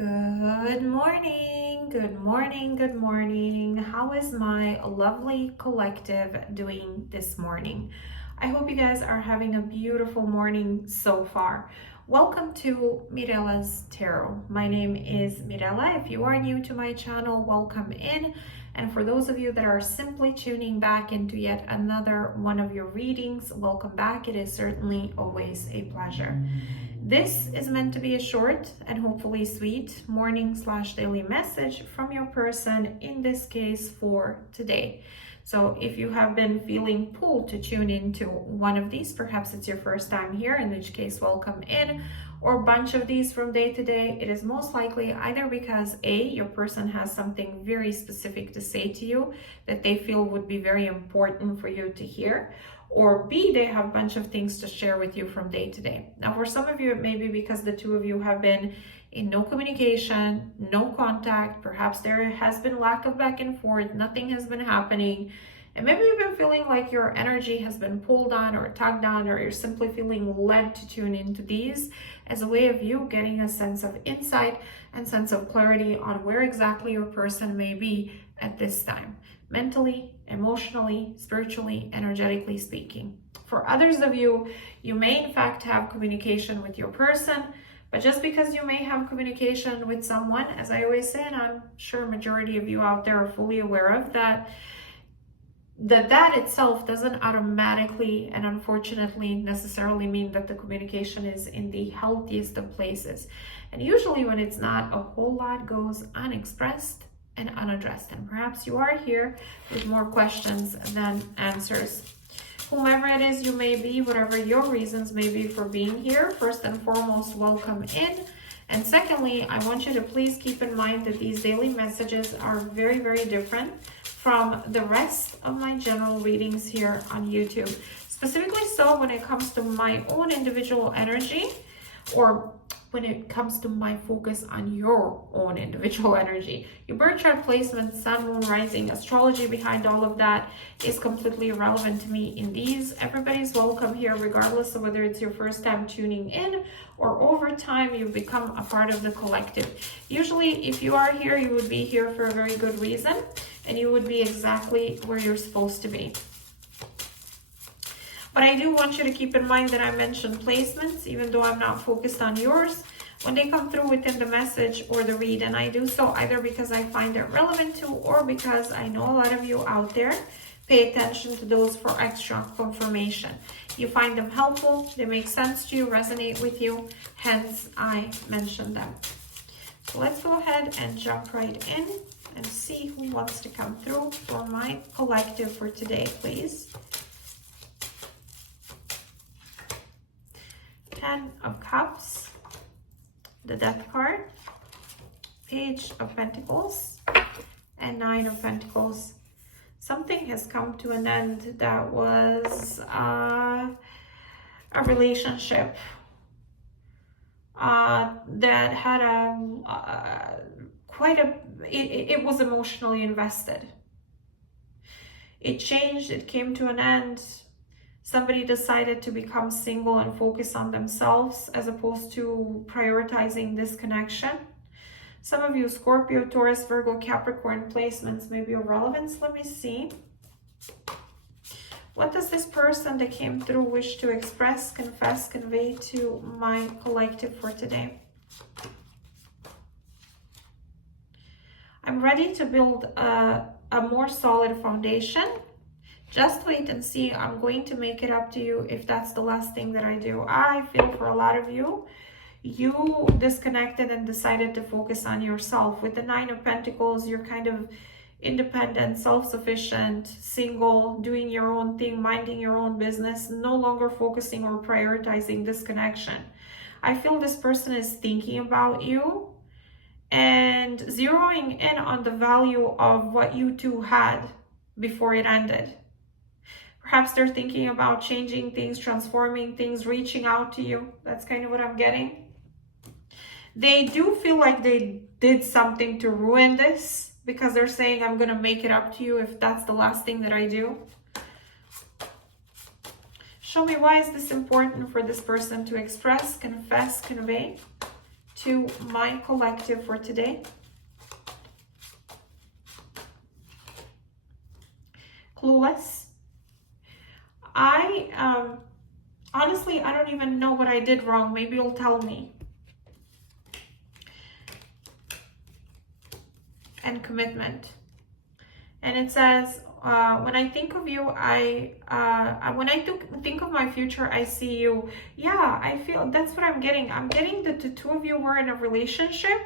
Good morning, good morning, good morning. How is my lovely collective doing this morning? I hope you guys are having a beautiful morning so far. Welcome to Mirella's Tarot. My name is Mirella. If you are new to my channel, welcome in. And for those of you that are simply tuning back into yet another one of your readings, welcome back. It is certainly always a pleasure. This is meant to be a short and hopefully sweet morning/daily message from your person, in this case for today. So if you have been feeling pulled to tune into one of these, perhaps it's your first time here, in which case welcome in, or a bunch of these from day to day, it is most likely either because A, your person has something very specific to say to you that they feel would be very important for you to hear, or B, they have a bunch of things to share with you from day to day. Now, for some of you, it may be because the two of you have been in no communication, no contact, perhaps there has been lack of back and forth, nothing has been happening, and maybe you've been feeling like your energy has been pulled on or tugged on, or you're simply feeling led to tune into these as a way of you getting a sense of insight and sense of clarity on where exactly your person may be at this time, mentally, emotionally, spiritually, energetically speaking. For others of you, you may in fact have communication with your person, but just because you may have communication with someone, as I always say, and I'm sure a majority of you out there are fully aware of that itself doesn't automatically and unfortunately necessarily mean that the communication is in the healthiest of places. And usually when it's not, a whole lot goes unexpressed and unaddressed, and perhaps you are here with more questions than answers. Whomever it is you may be, whatever your reasons may be for being here, first and foremost, welcome in. And secondly, I want you to please keep in mind that these daily messages are very, very different from the rest of my general readings here on YouTube. Specifically so when it comes to my own individual energy, or when it comes to my focus on your own individual energy. Your birth chart placement, sun, moon, rising, astrology behind all of that is completely irrelevant to me in these. Everybody's welcome here, regardless of whether it's your first time tuning in or over time you've become a part of the collective. Usually, if you are here, you would be here for a very good reason, and you would be exactly where you're supposed to be. But I do want you to keep in mind that I mentioned placements, even though I'm not focused on yours, when they come through within the message or the read. And I do so either because I find it relevant to, or because I know a lot of you out there pay attention to those for extra confirmation. You find them helpful, they make sense to you, resonate with you, hence I mention them. So let's go ahead and jump right in and see who wants to come through for my collective for today, please. 10 of Cups, the Death card, Page of Pentacles, and 9 of Pentacles. Something has come to an end that was a relationship that had it was emotionally invested. It changed, it came to an end. Somebody decided to become single and focus on themselves as opposed to prioritizing this connection. Some of you, Scorpio, Taurus, Virgo, Capricorn placements may be of relevance. Let me see. What does this person that came through wish to express, confess, convey to my collective for today? I'm ready to build a more solid foundation. Just wait and see. I'm going to make it up to you if that's the last thing that I do. I feel for a lot of you, you disconnected and decided to focus on yourself. With the 9 of Pentacles, you're kind of independent, self-sufficient, single, doing your own thing, minding your own business, no longer focusing or prioritizing this connection. I feel this person is thinking about you and zeroing in on the value of what you two had before it ended. Perhaps they're thinking about changing things, transforming things, reaching out to you. That's kind of what I'm getting. They do feel like they did something to ruin this, because they're saying, I'm going to make it up to you if that's the last thing that I do. Show me, why is this important for this person to express, confess, convey to my collective for today. Clueless. Honestly, I don't even know what I did wrong. Maybe you'll tell me. And commitment. And it says, when I think of you, when I think of my future, I see you. Yeah, I feel that's what I'm getting. I'm getting that the two of you were in a relationship.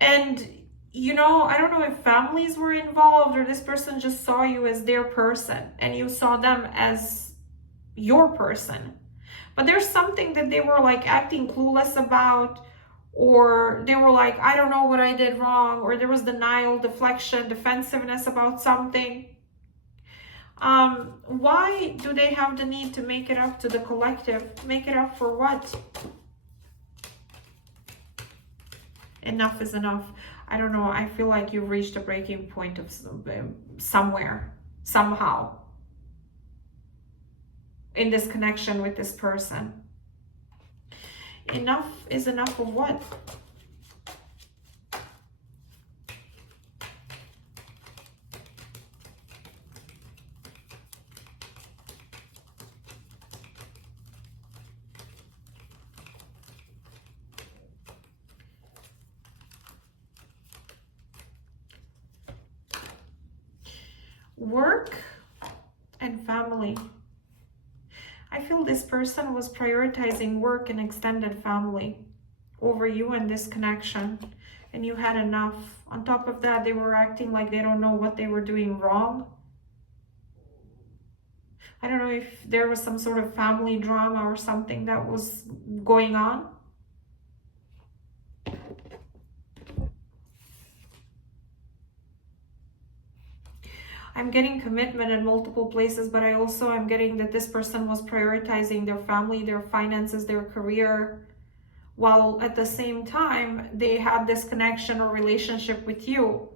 And, you know, I don't know if families were involved or this person just saw you as their person and you saw them as your person. But there's something that they were like acting clueless about, or they were like, I don't know what I did wrong, or there was denial, deflection, defensiveness about something. Why do they have the need to make it up to the collective? Make it up for what? Enough is enough. I don't know. I feel like you've reached a breaking point of somewhere, somehow, in this connection with this person. Enough is enough of what? Work and family. I feel this person was prioritizing work and extended family over you and this connection, and you had enough. On top of that, they were acting like they don't know what they were doing wrong. I don't know if there was some sort of family drama or something that was going on. I'm getting commitment in multiple places, but I also am getting that this person was prioritizing their family, their finances, their career, while at the same time they had this connection or relationship with you.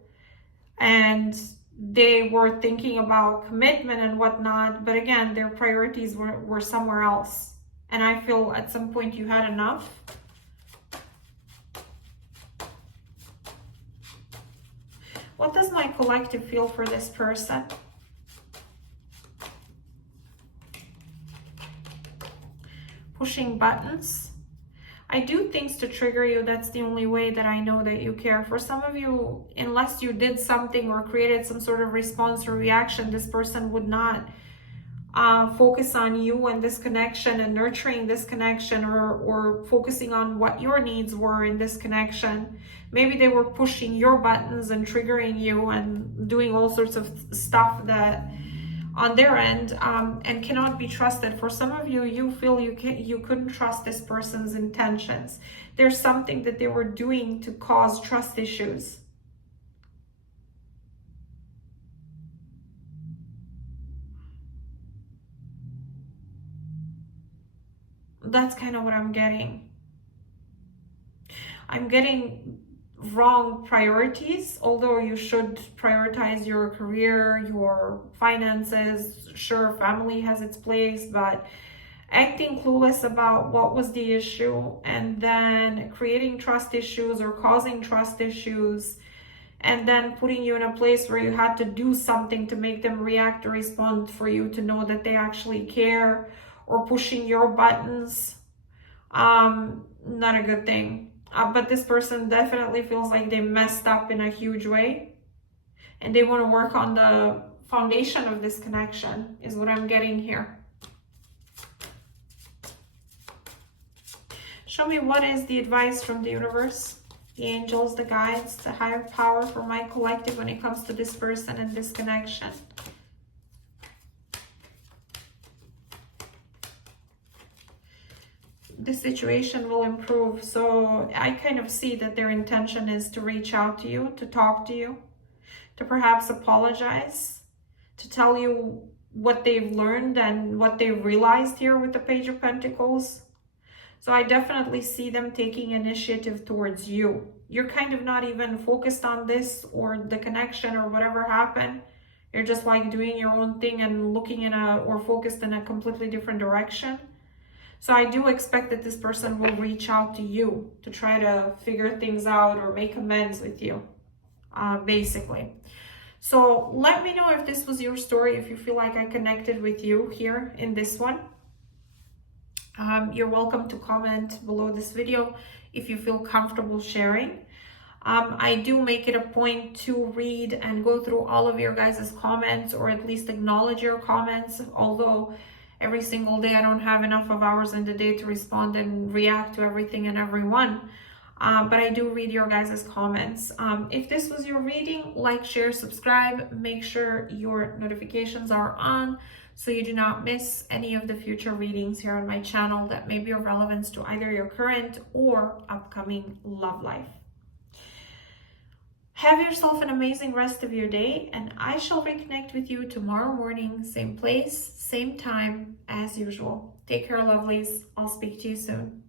And they were thinking about commitment and whatnot, but again, their priorities were somewhere else. And I feel at some point you had enough. What does my collective feel for this person? Pushing buttons. I do things to trigger you. That's the only way that I know that you care. For some of you, unless you did something or created some sort of response or reaction, this person would not focus on you and this connection and nurturing this connection, or focusing on what your needs were in this connection. Maybe they were pushing your buttons and triggering you and doing all sorts of stuff that on their end and cannot be trusted. For some of you, you feel you couldn't trust this person's intentions. There's something that they were doing to cause trust issues. That's kind of what I'm getting. I'm getting wrong priorities, although you should prioritize your career, your finances. Sure, family has its place, but acting clueless about what was the issue and then creating trust issues or causing trust issues, and then putting you in a place where you had to do something to make them react or respond for you to know that they actually care, or pushing your buttons. Not a good thing. But this person definitely feels like they messed up in a huge way, and they want to work on the foundation of this connection, is what I'm getting here. Show me, what is the advice from the universe, the angels, the guides, the higher power for my collective when it comes to this person and this connection. The situation will improve. So I kind of see that their intention is to reach out to you, to talk to you, to perhaps apologize, to tell you what they've learned and what they've realized here with the Page of Pentacles. So I definitely see them taking initiative towards you. You're kind of not even focused on this or the connection or whatever happened. You're just like doing your own thing and looking in or focused in a completely different direction. So I do expect that this person will reach out to you to try to figure things out or make amends with you, basically. So let me know if this was your story, if you feel like I connected with you here in this one. You're welcome to comment below this video if you feel comfortable sharing. I do make it a point to read and go through all of your guys' comments, or at least acknowledge your comments, although every single day I don't have enough of hours in the day to respond and react to everything and everyone. But I do read your guys' comments. If this was your reading, like, share, subscribe. Make sure your notifications are on so you do not miss any of the future readings here on my channel that may be of relevance to either your current or upcoming love life. Have yourself an amazing rest of your day, and I shall reconnect with you tomorrow morning, same place, same time as usual. Take care, lovelies. I'll speak to you soon.